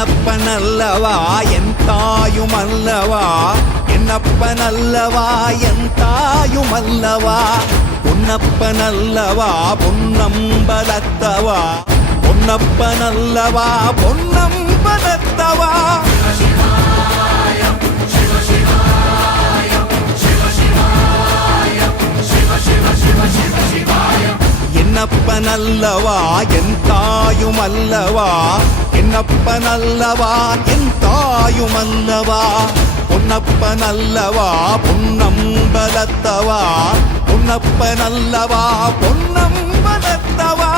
என்னப்பனல்லவா என் தாயுமல்லவா, என்னப்பனல்லவா என் தாயுமல்லவா, பொன்னப்பனல்லவா பொன்னம்பலத்தவா, பொன்னப்பனல்லவா பொன்னம்பலத்தவா. என்னப்பனல்லவா என் தாயுமல்லவா, என்னப்பனல்லவா என் தாயுமல்லவா, பொன்னப்பனல்லவா பொன்னம்பலத்தவா, பொன்னப்பனல்லவா பொன்னம்பலத்தவா.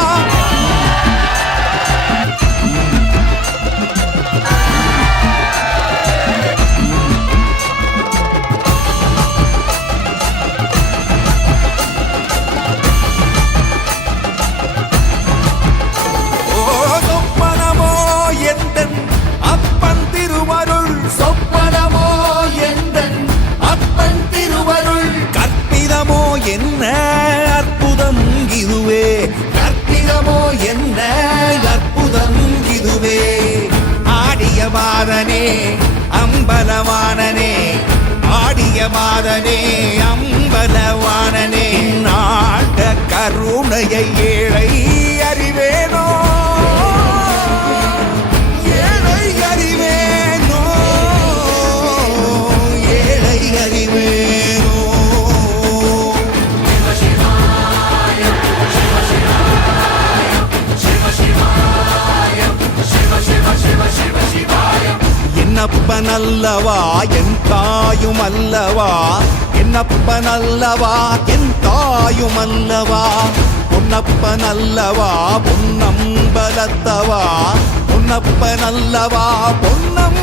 என்ன அற்புதம் இதுவே, கற்பிதமோ என்ன அற்புதம் இதுவே. ஆடிய மாதனே அம்பலவானனே, ஆடிய மாதனே அம்பலவானனே, நாட கருணையை ஏழை அறிவேனோ, ஏழை அறிவேனோ, ஏழை அறிவேனோ. என்னப்பனல்லவா என் தாயுமல்லவா, என்னப்பனல்லவா என் தாயுமல்லவா, பொன்னப்பனல்லவா பொன்னம்பலத்தவா, பொன்னப்பனல்லவா பொன்னம்